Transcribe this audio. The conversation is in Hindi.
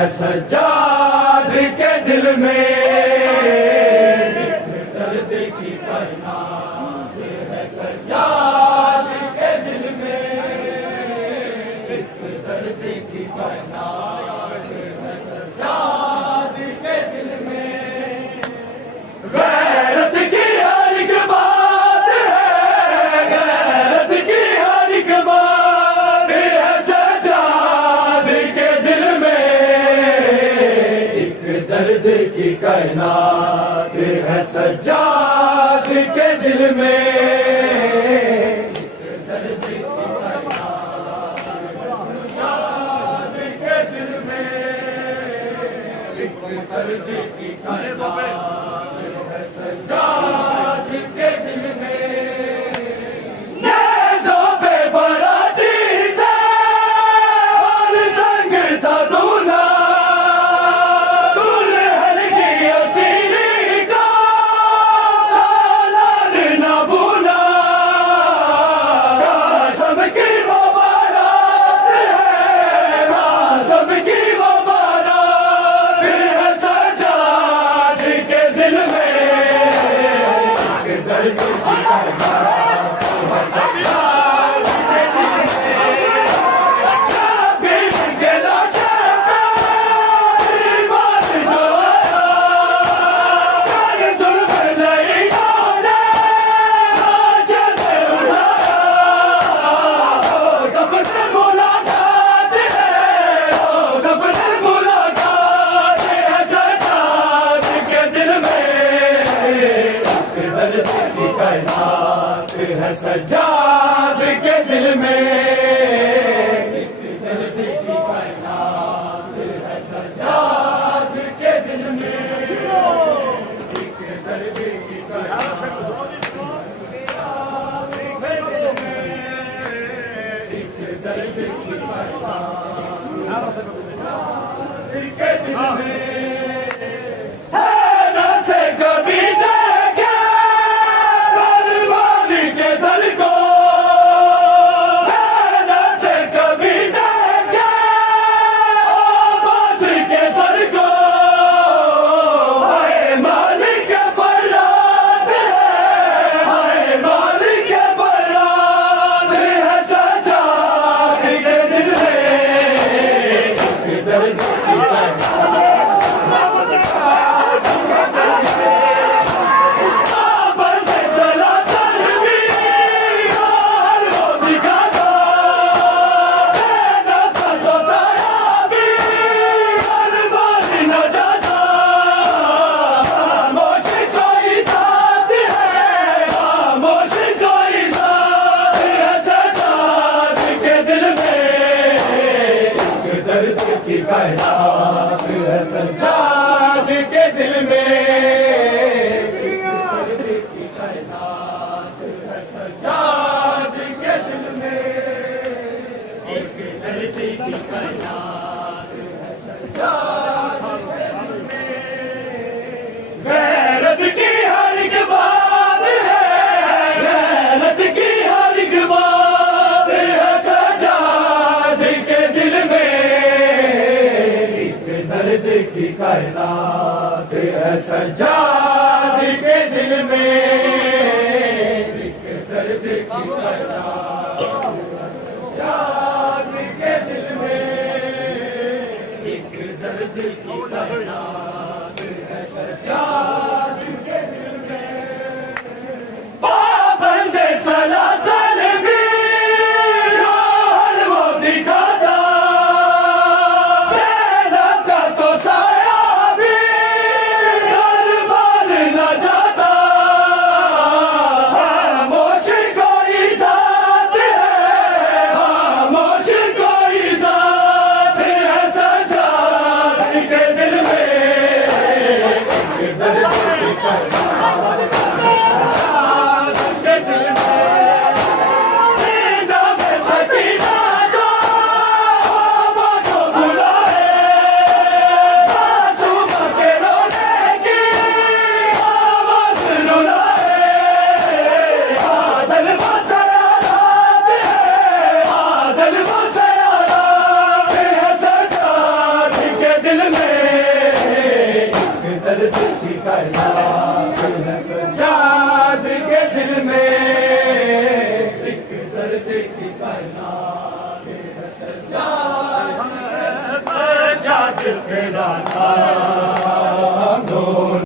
है सज्जाद के दिल में दर्द की पहनाज है सज्जाद के दिल में दर्द की पहनाज है सज्जाद के दिल में गैरत की हर एक बात है गैरत की हर एक बात है सज्जाद के दिल में एक दर्द की कायनात है सज्जाद के दिल में दर्द की कायनात सज्जाद के दिल में दर्द की कायनात है सज्जाद के दिल में नेज़ों पे बराती थे और संग था दूल्हा दुल्हन की असीरी का सालान न भूला कासम की वो बारात है कासम की वो बारात है सज्जाद के दिल में दर्द की कायनात है सज्जाद के दिल में शाबिर के लाशे पे ईमान जो आया कर जुल्म नहीं डाले लाशे से उठाया दफन मुलाकात है दफन मुलाकात है सज्जाद के दिल में दर्द की कायनात है सज्जाद के दिल में दर्द की कायनात है सज्जाद के दिल में दर्द की कायनात दर्द की कायनात के दिल में हैना से कभी देखे बर्बादी के दल को हैना से कभी देखे आवाज के सर को हाय मालिक फरियाद है हाय मालिक फरियाद है सज्जाद के दिल में दर्द की बंदे सलासल भी हर वो दिखाता सेना का तो साया भी हर बार न जाता खामोश कोई साथ है खामोश कोई साथ है सज्जाद के दिल में दर्द की कायनात है सज्जाद के दिल में दर्द की कायनात है सज्जाद के दिल में एक दर्द की कायनात है सज्जाद के दिल में गैरत की हर एक बात है गैरत की हर एक बात है सज्जाद के दिल में एक दर्द की कायनात है सज्जाद के दिल में एक दर्द की कायनात सज्जाद के दिल में एक दर्द की कायनात है सज्जाद के दिल में पाबंदे सलासल भी हाल वो दिखाता सेना का तो साया भी हर बार न जाता खामोश कोई साथ है खामोश कोई साथ है सज्जाद के दिल में दर्द की कायनात है सज्जाद के दिल में, एक दर्द की कायनात है सज्जाद तेरा नाम।